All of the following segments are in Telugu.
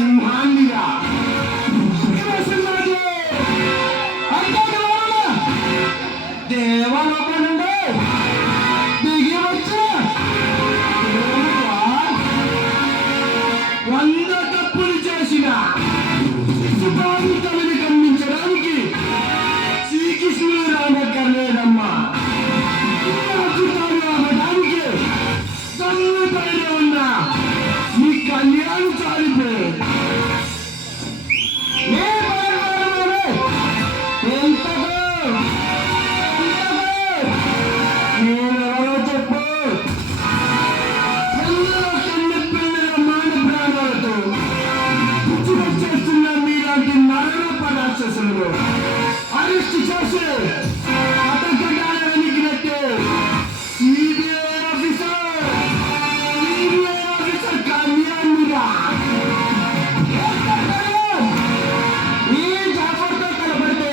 సింహాన్నిగా దేవలోక నుండి దిగి వచ్చి 100 తప్పులు చేసిన శిశుబాలికలను ఖండించడానికి శ్రీకృష్ణుడు రానక్కర్లేదమ్మా. అవ్వడానికి తన్ను పైన ఉన్న ఈ కళ్యాణం చాలిపోయి నేనెవరో చెప్పు. మానప్రాణాలతో చేస్తున్న మీలాంటి నరరూప రాక్షసులను అరెస్ట్ చేసి అతగాల వెలిగినట్టే సిబిఐ ఆఫీసర్ కళ్యాణ్గా ఈ జాఫర్తో కలపడితే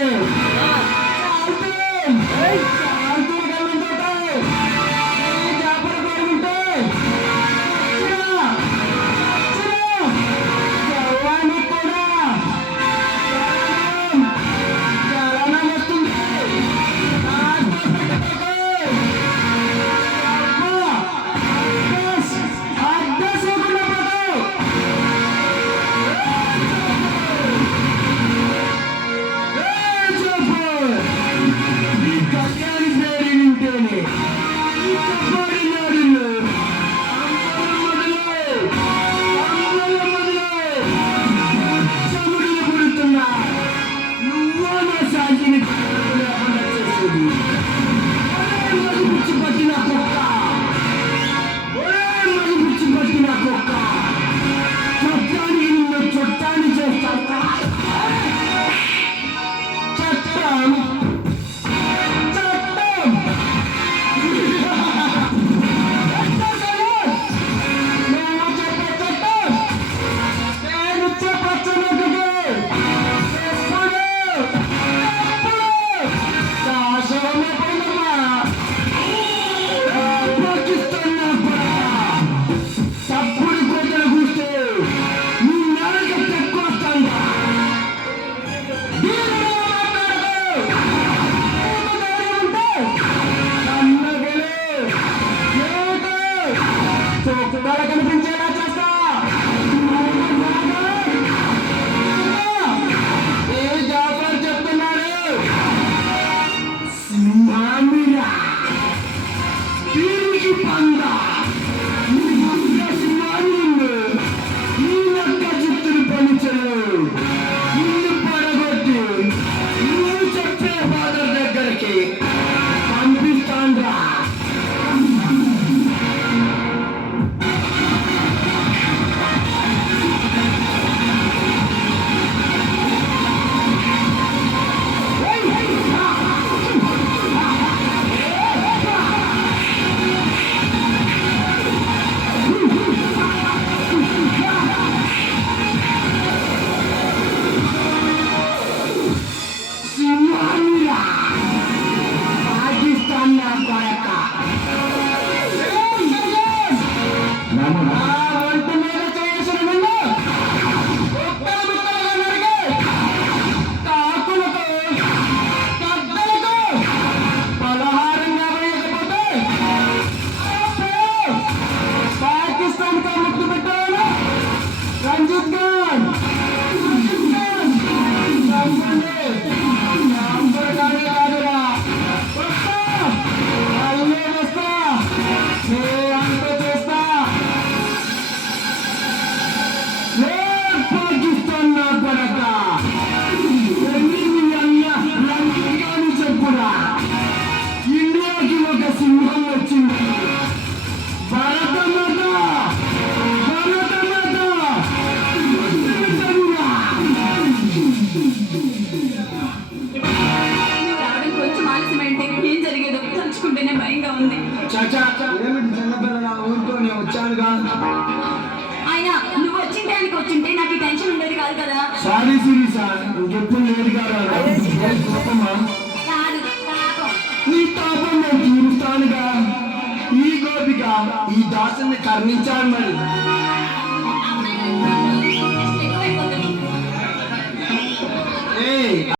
కనిపించేలా చేస్తా. ఏ జాఫర్ చెప్తున్నాడు? సింహాన్నిగా దీనికి పంద సింహాన్ని ఈ లెక్క చిత్తులు పనిచలు ఇల్లు పడగొట్టి నువ్వు చెప్పే ఫాదర్ దగ్గరికి పంపిస్తాండ్రా. ఆయన నువ్వు వచ్చిన టైంకి వచ్చింటే నాకు ఈ టెన్షన్ ఉండేది కాదు కదా. సారీ సిరీసా, ఇంకెప్పుడు లేదు కదా. నీ తాపం నేను తీరుస్తానుగా. ఈ గోపిక ఈ దాసుని కర్ణించాను మరి. అలాగే